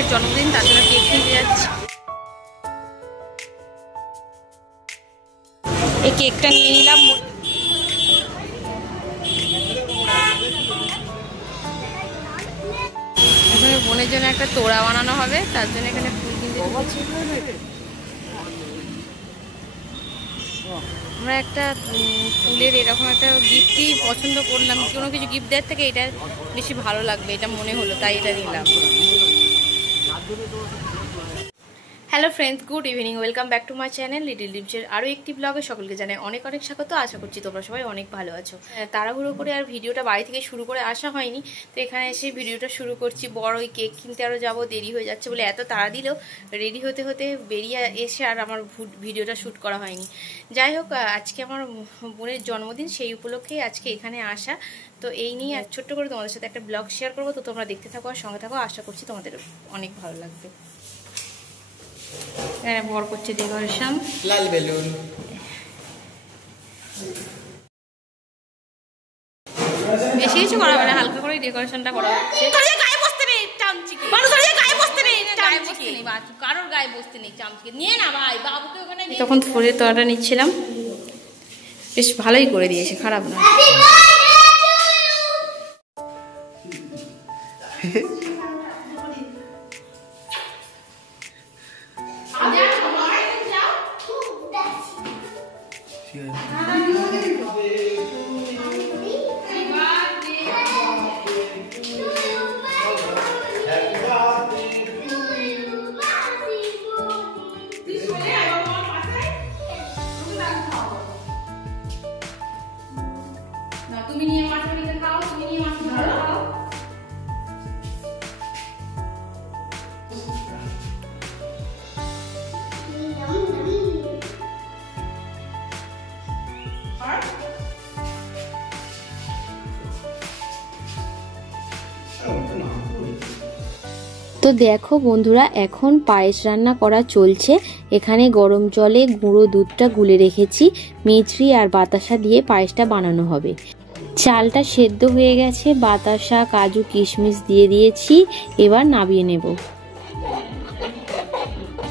বোনের জন্মদিন, তার জন্য কেক কিনতে যাচ্ছি। এই কেকটা নিয়ে নিলাম। এখানে বোনের জন্য একটা তোড়া বানানো হবে, তার জন্য এখানে ফুল কিনতে যাচ্ছি। আমরা একটা ফুলের এরকম একটা গিফটই পছন্দ করলাম, কোনো কিছু গিফট দেওয়ার থেকে এটা বেশি ভালো লাগবে এটা মনে হলো, তাই এটা নিলাম। Hello friends, good evening, welcome back to my channel little ডিপসের আরও একটি ব্লগে সকলকে জানাই অনেক অনেক স্বাগত। আশা করছি তোমরা সবাই অনেক ভালো আছো। তাড়াহুড়ো করে আর ভিডিওটা বাড়ি থেকে শুরু করে আসা হয়নি, তো এখানে এসে ভিডিওটা শুরু করছি। বড় ওই কেক কিনতে আরও যাবো, দেরি হয়ে যাচ্ছে বলে এত তাড়া দিলেও রেডি হতে হতে বেরিয়ে এসে আর আমার ভিডিওটা শ্যুট করা হয়নি। যাই হোক, আজকে আমার বোনের জন্মদিন, সেই উপলক্ষেই আজকে এখানে আসা। তো এই নিয়ে ছোট্ট করে তোমাদের সাথে একটা ব্লগ শেয়ার করবো, তো তোমরা দেখতে থাকো আর সঙ্গে থাকো। আশা করছি তোমাদের অনেক ভালো লাগবে। এখানে বর করছে ডেকোরেশন, লাল বেলুন। বেশি কিছু করা হবে না, হালকা করে ডেকোরেশনটা করা হচ্ছে। গায়ে বসতে নেই চামচিকে, গায়ে বসতে নেই, কারোর গায়ে বসতে নেই চামচিকে নিয়ে না ভাই, বাবুকে ওখানে। তখন ফুলের তোড়াটা নিচ্ছিলাম, বেশ ভালোই করে দিয়েছে, খারাপ না। তুমি নিয়ে মাছটা খাও, তুমি নিয়ে মাছটা খাও। তো দেখো বন্ধুরা, এখন পায়েস রান্না করা চলছে। এখানে গরম জলে গুঁড়ো দুধটা গুলে রেখেছি, মিছরি আর বাতাসা দিয়ে পায়েসটা বানানো হবে। চালটা সেদ্ধ হয়ে গেছে, বাতাসা কাজু কিশমিশ দিয়ে দিয়েছি, এবার নামিয়ে নেব।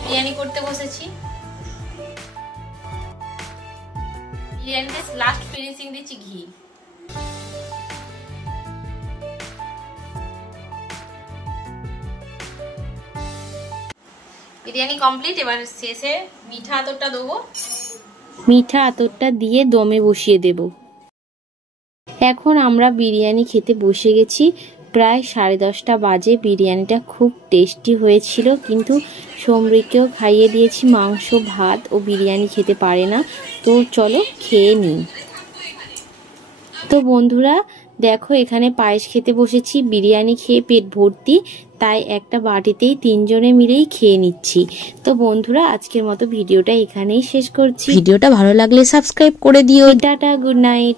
বিরিয়ানি করতে বসেছি। বিরিয়ানিতে লাস্ট ফিনিশিং দিচ্ছি ঘি। বিরিয়ানি কমপ্লিট, এবার শেষে মিঠা আতরটা দেবো। মিঠা আতরটা দিয়ে দমে বসিয়ে দেব। এখন আমরা বিরিয়ানি খেতে বসে গেছি। প্রায় 10:30 বাজে। বিরিয়ানিটা খুব টেস্টি হয়েছিল, কিন্তু সমৃকেও খাইয়ে দিয়েছি। মাংস ভাত ও বিরিয়ানি খেতে পারে না, তো চলো খেয়ে নিই। তো বন্ধুরা দেখো, এখানে পায়েস খেতে বসেছি। বিরিয়ানি খেয়ে পেট ভর্তি, তাই একটা বাটিতেই 3 জনে মিলেই খেয়ে নিচ্ছি। তো বন্ধুরা আজকের মতো ভিডিওটা এখানেই শেষ করছি। ভিডিওটা ভালো লাগলে সাবস্ক্রাইব করে দিও। Tata, good night.